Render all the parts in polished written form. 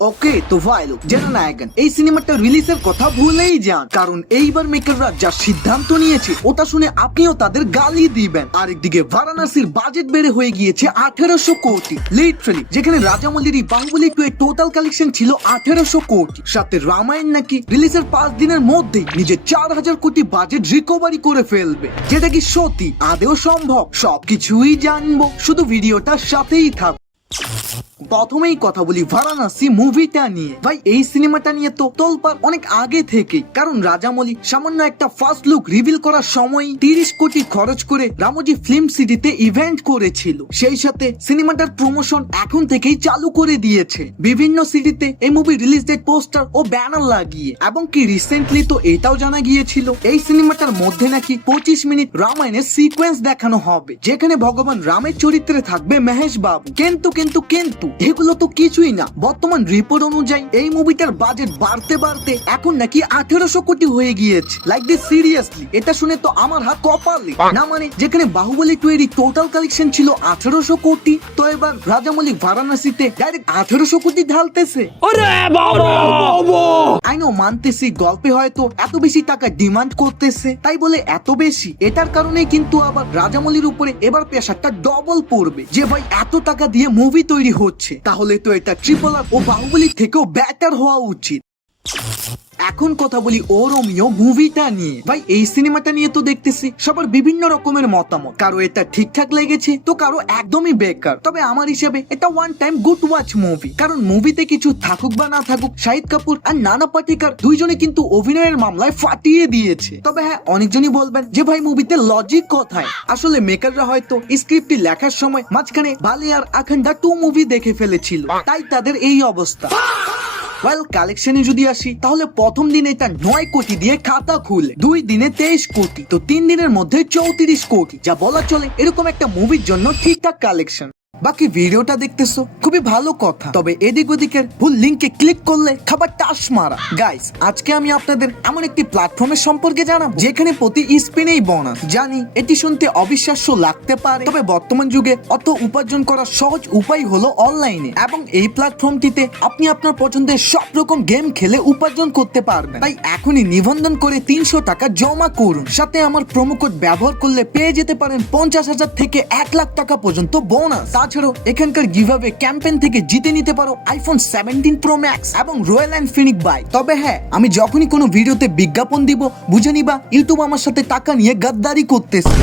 ওকে তো ভাই লোক জননায়কন এই সিনেমাটা রিলিজের কথা ভুলেই যান, কারণ এইবার মেকাররা যা সিদ্ধান্ত নিয়েছে ওটা শুনে আপনিও তাদের গালি দিবেন। আরেকদিকে বারাণসীর বাজেট বেড়ে হয়ে গিয়েছে 1800 কোটি লিটারালি, যেখানে রাজামৌলির বাহুবলী 2 এর টোটাল কালেকশন ছিল 1800 কোটি। সাথে রামায়ণ নাকি রিলিজের 5 দিনের মধ্যেই নিজের 4000 কোটি বাজেট রিকভারি করে ফেলবে, যেটা কি সত্যি আদেও সম্ভব? সবকিছুই জানবো, শুধু ভিডিওটার সাথেই থাক। প্রথমেই কথা বলি বারাণসী মুভিটা নিয়ে। ভাই এই সিনেমাটা নিয়ে তো তোলপাড় অনেক আগে থেকেই, কারণ রাজামৌলি সামান্য একটা ফার্স্ট লুক রিভিল করার সময় 30 কোটি খরচ করে রামোজি ফিল্ম সিটিতে ইভেন্ট করেছিল। সেই সাথে সিনেমাটার প্রমোশন এখন থেকেই চালু করে দিয়েছে বিভিন্ন সিটিতে এই মুভি রিলিজ ডেট পোস্টার ও ব্যানার লাগিয়ে। এবং কি রিসেন্টলি তো এটাও জানা গিয়েছিল এই সিনেমাটার মধ্যে নাকি 25 মিনিট রামায়ণের সিকোয়েন্স দেখানো হবে, যেখানে ভগবান রামের চরিত্রে থাকবে মহেশ বাবু। কিন্তু কিন্তু কিন্তু এগুলো তো কিছুই না। বর্তমান রিপোর্ট অনুযায়ী এই মুভিটার বাজেট বাড়তে বাড়তে এখন নাকি 1800 কোটি হয়ে গিয়েছে। লাইক দিস সিরিয়াসলি, এটা শুনে তো আমার হাত কপালে। না মানে যেখানে বাহুবলী 2 এর টোটাল কালেকশন ছিল 1800 কোটি, তো এবার রাজামৌলি বারাণসীতে ডাইরেক্ট 1800 কোটি ঢালতেছে। আই নো, মানতেছি গল্পে হয়তো এত বেশি টাকা ডিমান্ড করতেছে, তাই বলে এত বেশি। এটার কারণে কিন্তু আবার রাজামৌলির উপরে এবার প্রেশারটা ডবল পড়বে, যে ভাই এত টাকা দিয়ে মুভি তৈরি হচ্ছে, তাহলে তো এটা ট্রিপল আর ও বাহুবলীর থেকেও বেটার হওয়া উচিত। এখন কথা বলি ও রোমিও মুভিটা নিয়ে। ভাই এই সিনেমাটা নিয়ে তো দেখতেছি সবার বিভিন্ন রকমের মতামত, কারো এটা ঠিকঠাক লেগেছে তো কারো একদমই বেকার। তবে আমার হিসেবে এটা one time good watch movie, কারণ মুভিতে কিছু থাকুক বা না থাকুক শাহিদ কাপুর আর নানা পাটেকর দুইজনে কিন্তু অভিনয়ের মামলায় ফাটিয়ে দিয়েছে। তবে হ্যাঁ, অনেকজনই বলবেন যে ভাই মুভিতে লজিক কোথায়। আসলে মেকাররা হয়তো স্ক্রিপ্টটি লেখার সময় মাঝখানে বালি আর আখান্ডা 2 মুভি দেখে ফেলেছিল, তাই তাদের এই অবস্থা। ওয়েল, কালেকশনে যদি আসি তাহলে প্রথম দিনে এটা 9 কোটি দিয়ে খাতা খুলে, 2 দিনে 23 কোটি, তো 3 দিনের মধ্যে 34 কোটি, যা বলা চলে এরকম একটা মুভির জন্য ঠিকঠাক কালেকশন। বাকি ভিডিওটা দেখতেছো খুবই ভালো কথা, তবে এদিক ওদিকের ভুল লিঙ্কে ক্লিক করলে খাবার টাস মারা। গাইস, আজকে আমি আপনাদের এমন একটি প্ল্যাটফর্মের সম্পর্কে জানাবো যেখানে প্রতি স্পিনেই বোনাস। জানি এটি শুনতে অবিশ্বাস্য লাগতে পারে, তবে বর্তমান যুগে অর্থ উপার্জন করার সহজ উপায় হলো অনলাইনে, এবং এই প্ল্যাটফর্মটিতে আপনি আপনার পছন্দের সব রকম গেম খেলে উপার্জন করতে পারবেন। তাই এখনই নিবন্ধন করে 300 টাকা জমা করুন, সাথে আমার প্রোমো কোড ব্যবহার করলে পেয়ে যেতে পারেন 50,000 থেকে 1 লাখ টাকা পর্যন্ত বোনাস। তাছাড়াও এখানকার গিভঅ্যাওয়ে ক্যাম্পেইন থেকে জিতে নিতে পারো আইফোন 17 প্রো ম্যাক্স এবং রয়্যাল এনফিল্ড বাইক। তবে হ্যাঁ, আমি যখনই কোনো ভিডিওতে বিজ্ঞাপন দিব বুঝে নিবা ইউটিউব আমার সাথে টাকা নিয়ে গাদ্দারি করতেছে।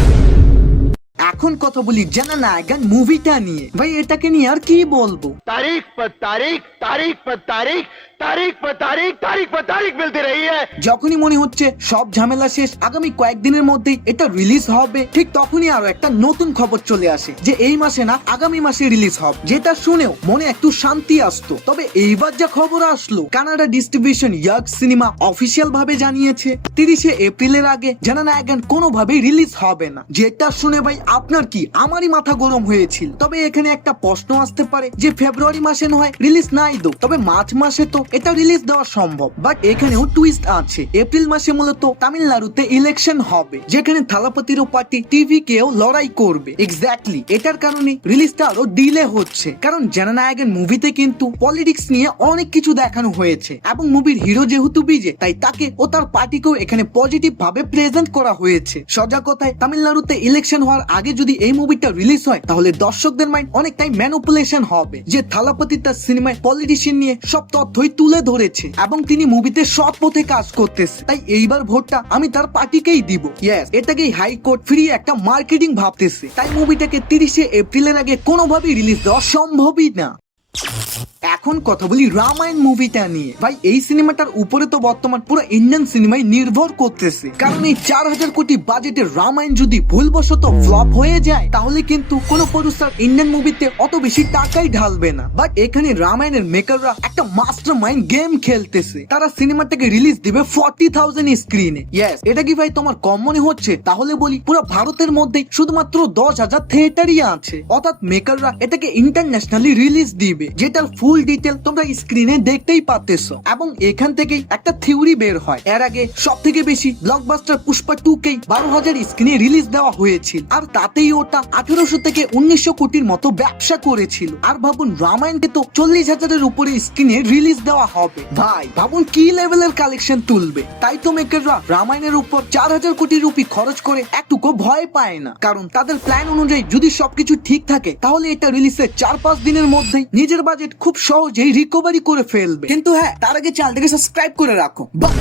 এখন কথা বলি জননায়কন মুভিটা নিয়ে। ভাই এটাকে নিয়ে আর কি বলবো, तारीख पर तारीख तारीख पर तारीख तारीख पर तारीख तारीख पर तारीख मिलती रही है। যখনই মনে হচ্ছে সব ঝামেলা শেষ, আগামী কয়েকদিনের মধ্যেই এটা রিলিজ হবে, ঠিক তখনই আরো একটা নতুন খবর চলে আসে যে এই মাসে না আগামী মাসে রিলিজ হবে, যেটা শুনেও মনে একটু শান্তি আসতো। তবে এইবার যা খবর আসলো, কানাডা ডিস্ট্রিবিউশন ইয়াক সিনেমা অফিসিয়াল ভাবে জানিয়েছে 30 এপ্রিলের আগে জননায়কন কোনোভাবেই রিলিজ হবে না, যেটা শুনে ভাই আপনার কি আমারই মাথা গরম হয়েছিল। তবে এখানে একটা প্রশ্ন আসতে পারে যে ফেব্রুয়ারি মাসে নয় রিলিজ নাই দো, তবে মার্চ মাসে তো এটা রিলিজ দেওয়া সম্ভব। বাট এখানেও টুইস্ট আছে, এপ্রিল মাসে মূলত তামিলনাড়ুতে ইলেকশন হবে, যেখানে থালাপতির পার্টি টিভি কেও লড়াই করবে। এক্স্যাক্টলি এটার কারণে রিলিজটা আরো ডিলে হচ্ছে, কারণ জননায়কন মুভিতে কিন্তু পলিটিক্স নিয়ে অনেক কিছু দেখানো হয়েছে, এবং মুভির হিরো যেহেতু বিজে, তাই তাকে ও তার পার্টিকেও এখানে পজিটিভ ভাবে প্রেজেন্ট করা হয়েছে। সোজা কথায় তামিলনাড়ুতে ইলেকশন হওয়ার আগে যদি এই মুভিটা রিলিজ হয় তাহলে দর্শকদের মাইন্ড অনেকটাই ম্যানিপুলেশন হবে যে থালাপতি তার সিনেমায় পলিটিশিয়ান নিয়ে সব তথ্যই তুলে ধরেছে এবং তিনি মুভিতে সৎ পথে কাজ করতেছে, তাই এইবার ভোটটা আমি তার পার্টিকেই দিব। ইয়েস, এটাকেই হাইকোর্ট ফ্রি একটা মার্কেটিং ভাবতেছে, তাই মুভিটাকে 30 এপ্রিলের আগে কোনোভাবেই রিলিজ দেওয়া সম্ভবই না। এখন কথা বলি রামায়ণ মুভিটা নিয়ে। ভাই এই সিনেমাটার উপরে তো বর্তমান পুরো ইন্ডিয়ান সিনেমায় নির্ভর করতেছে, কারণ এই 4000 কোটি বাজেটের রামায়ণ যদি ভুলবশত ফ্লপ হয়ে যায় তাহলে কিন্তু কোনো প্রডিউসার ইন্ডিয়ান মুভিতে অত বেশি টাকাই ঢালবে না। বাট এখানে রামায়ণের মেকাররা একটা মাস্টার মাইন্ড গেম খেলতেছে, তারা সিনেমাটাকে রিলিজ দিবে 40,000 স্ক্রিনে। ইয়েস, এটা কি ভাই তোমার কম মনে হচ্ছে? তাহলে বলি পুরো ভারতের মধ্যে শুধুমাত্র 10,000 থিয়েটারই আছে, অর্থাৎ মেকাররা এটাকে ইন্টারন্যাশনালি রিলিজ দিবে। দিবে, যেটার ফুল ডিটেল তোমরা স্ক্রিনে দেখতেই পাচ্তেছো। এবং এখান থেকেই একটা থিওরি বের হয়, এর আগে সব থেকে বেশি ব্লকবাস্টার পুষ্পা 2 কেই 12,000 স্ক্রিনে রিলিজ দেওয়া হয়েছিল, আর তাতেই ওটা 1800 থেকে 1900 কোটির মতো ব্যবসা করেছিল। আর ভাবুন রামায়ণকে তো 40,000-এর উপরে স্ক্রিনে রিলিজ দেওয়া হবে। ভাই ভাবুন কি লেভেলের কালেকশন তুলবে। তাই তো মেকাররা রামায়ণের উপর 4,000 কোটি রুপি খরচ করে একটুকু ভয় পায় না, কারণ তাদের প্ল্যান অনুযায়ী যদি সবকিছু ঠিক থাকে তাহলে এটা রিলিজের 4-5 দিনের মধ্যেই নিজের বাজেট খুব সহজেই রিকভারি করে ফেলবে। কিন্তু হ্যাঁ, তার আগে চ্যানেলটাকে সাবস্ক্রাইব করে রাখো। বাহ।